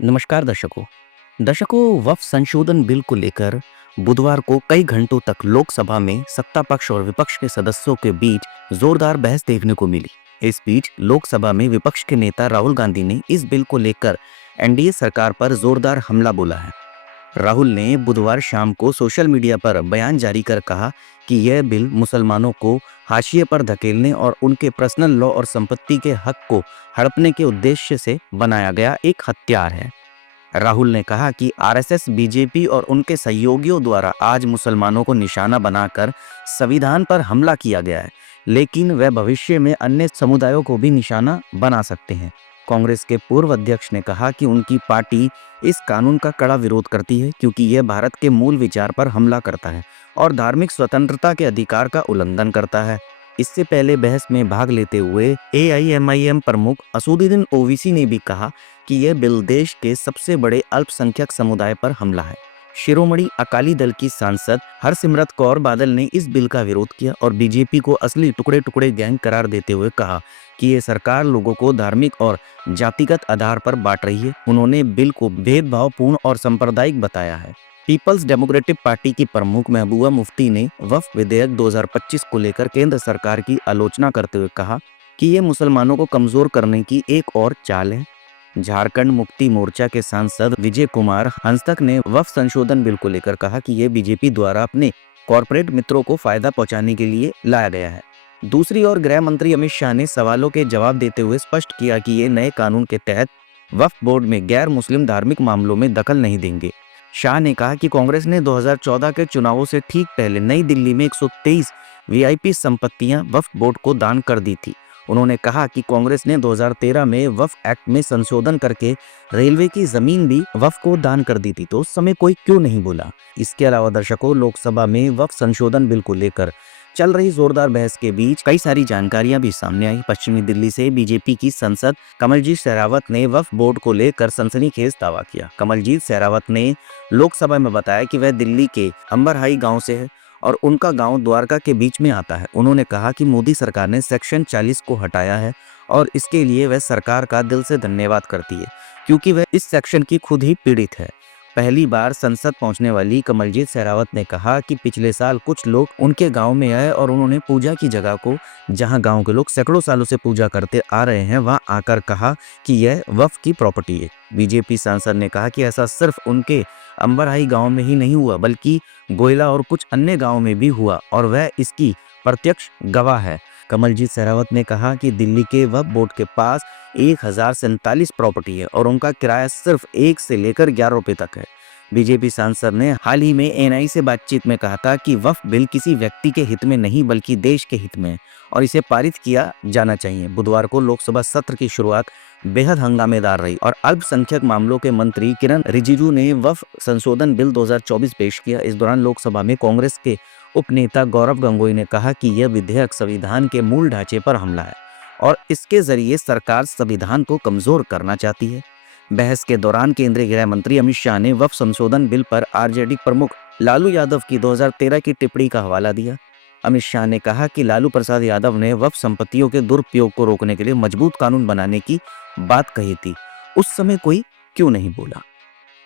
नमस्कार दर्शकों। वक्फ संशोधन बिल को लेकर बुधवार को कई घंटों तक लोकसभा में सत्ता पक्ष और विपक्ष के सदस्यों के बीच जोरदार बहस देखने को मिली। इस बीच लोकसभा में विपक्ष के नेता राहुल गांधी ने इस बिल को लेकर एनडीए सरकार पर जोरदार हमला बोला है। राहुल ने बुधवार शाम को सोशल मीडिया पर बयान जारी कर कहा कि यह बिल मुसलमानों को हाशिए पर धकेलने और उनके पर्सनल लॉ और संपत्ति के हक को हड़पने के उद्देश्य से बनाया गया एक हथियार है। राहुल ने कहा कि आरएसएस, बीजेपी और उनके सहयोगियों द्वारा आज मुसलमानों को निशाना बनाकर संविधान पर हमला किया गया है, लेकिन वह भविष्य में अन्य समुदायों को भी निशाना बना सकते हैं। कांग्रेस के पूर्व अध्यक्ष ने कहा कि उनकी पार्टी इस कानून का कड़ा विरोध करती है क्योंकि यह भारत के मूल विचार पर हमला करता है और धार्मिक स्वतंत्रता के अधिकार का उल्लंघन करता है। इससे पहले बहस में भाग लेते हुए एआईएमआईएम प्रमुख असदुद्दीन ओवैसी ने भी कहा कि यह बिल देश के सबसे बड़े अल्पसंख्यक समुदाय पर हमला है। शिरोमणि अकाली दल की सांसद हरसिमरत कौर बादल ने इस बिल का विरोध किया और बीजेपी को असली टुकड़े टुकड़े गैंग करार देते हुए कहा कि ये सरकार लोगों को धार्मिक और जातिगत आधार पर बांट रही है। उन्होंने बिल को भेदभावपूर्ण और सांप्रदायिक बताया है। पीपल्स डेमोक्रेटिक पार्टी की प्रमुख महबूबा मुफ्ती ने वक्फ विधेयक 2025 को लेकर केंद्र सरकार की आलोचना करते हुए कहा कि ये मुसलमानों को कमजोर करने की एक और चाल है। झारखंड मुक्ति मोर्चा के सांसद विजय कुमार हंसतक ने वक्फ संशोधन बिल को लेकर कहा कि यह बीजेपी द्वारा अपने कॉरपोरेट मित्रों को फायदा पहुंचाने के लिए लाया गया है। दूसरी ओर गृह मंत्री अमित शाह ने सवालों के जवाब देते हुए स्पष्ट किया कि ये नए कानून के तहत वक्फ बोर्ड में गैर मुस्लिम धार्मिक मामलों में दखल नहीं देंगे। शाह ने कहा कि कांग्रेस ने 2014 के चुनावों से ठीक पहले नई दिल्ली में 123 वीआईपी संपत्तियां वक्फ बोर्ड को दान कर दी थी। उन्होंने कहा कि कांग्रेस ने 2013 में वक्फ एक्ट में संशोधन करके रेलवे की जमीन भी वक्फ को दान कर दी थी, तो उस समय कोई क्यों नहीं बोला। इसके अलावा दर्शकों, लोकसभा में वक्फ संशोधन बिल को लेकर चल रही जोरदार बहस के बीच कई सारी जानकारियां भी सामने आई। पश्चिमी दिल्ली से बीजेपी की सांसद कमलजीत शेरावत ने वक्फ बोर्ड को लेकर सनसनीखेज दावा किया। कमलजीत शेरावत ने लोकसभा में बताया कि वह दिल्ली के अंबरहाई गांव से है और उनका गांव द्वारका के बीच में आता है। उन्होंने कहा कि मोदी सरकार ने सेक्शन 40 को हटाया है और इसके लिए वह सरकार का दिल से धन्यवाद करती है क्योंकि वह इस सेक्शन की खुद ही पीड़ित है। पहली बार संसद पहुंचने वाली कमलजीत शेरावत ने कहा कि पिछले साल कुछ लोग उनके गांव में आए और उन्होंने पूजा की जगह को, जहां गांव के लोग सैकड़ों सालों से पूजा करते आ रहे हैं, वहां आकर कहा कि यह वक्फ की प्रॉपर्टी है। बीजेपी सांसद ने कहा कि ऐसा सिर्फ उनके अंबरहाई गांव में ही नहीं हुआ बल्कि गोयला और कुछ अन्य गाँव में भी हुआ और वह इसकी प्रत्यक्ष गवाह है। कमलजीत शेरावत ने कहा कि दिल्ली के वक्फ बोर्ड के पास 1047 प्रॉपर्टी है और उनका किराया सिर्फ 1 से लेकर 11 रुपए तक है। बीजेपी सांसद ने हाल ही में एएनआई से बातचीत में कहा था कि वक्फ बिल किसी व्यक्ति के हित में नहीं बल्कि देश के हित में है और इसे पारित किया जाना चाहिए। बुधवार को लोकसभा सत्र की शुरुआत बेहद हंगामेदार रही और अल्पसंख्यक मामलों के मंत्री किरण रिजिजू ने वक्फ संशोधन बिल 2024 पेश किया। इस दौरान लोकसभा में कांग्रेस के उपनेता गौरव गंगोई ने कहा कि यह विधेयक संविधान के मूल ढांचे पर हमला है और इसके जरिए सरकार संविधान को कमजोर करना चाहती है। बहस के दौरान केंद्रीय गृह मंत्री अमित शाह ने वक्फ संशोधन बिल पर आरजेडी प्रमुख लालू यादव की 2013 की टिप्पणी का हवाला दिया। अमित शाह ने कहा कि लालू प्रसाद यादव ने वक्फ संपत्तियों के दुरुपयोग को रोकने के लिए मजबूत कानून बनाने की बात कही थी, उस समय कोई क्यों नहीं बोला।